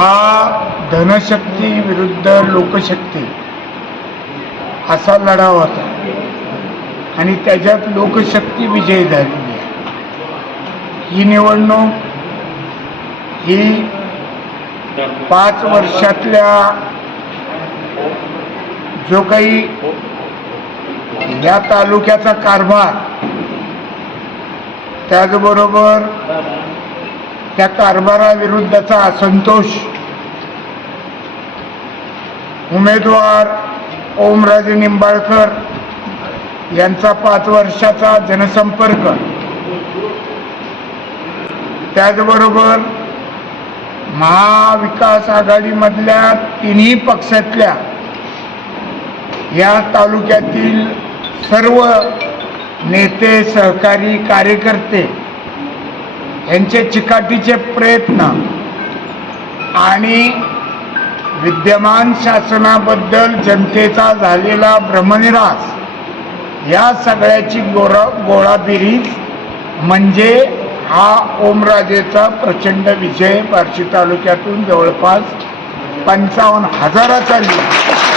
हा धनशक्ती विरुद्ध लोकशक्ती असा लढा होता. आणि त्याच्यात लोकशक्ती विजयी झालेली आहे. ही निवडणूक ही पाच वर्षातल्या जो काही या तालुक्याचा कारभार त्याचबरोबर त्या कारभाराविरुद्धचा असंतोष उमेदवार ओमराजे निंबाळकर यांचा पाच वर्षाचा जनसंपर्क. त्याचबरोबर महाविकास आघाडीमधल्या तिन्ही पक्षातल्या या तालुक्यातील सर्व नेते सहकारी कार्यकर्ते यांचे चिकाटीचे प्रयत्न आणि विद्यमान शासनाबद्दल जनतेचा झालेला भ्रमनिरास या सगळ्याची गोरा गोळाबिरीज म्हणजे हा ओमराजेचा प्रचंड विजय बार्शी तालुक्यातून जवळपास पंचावन्न हजाराचा लिहिला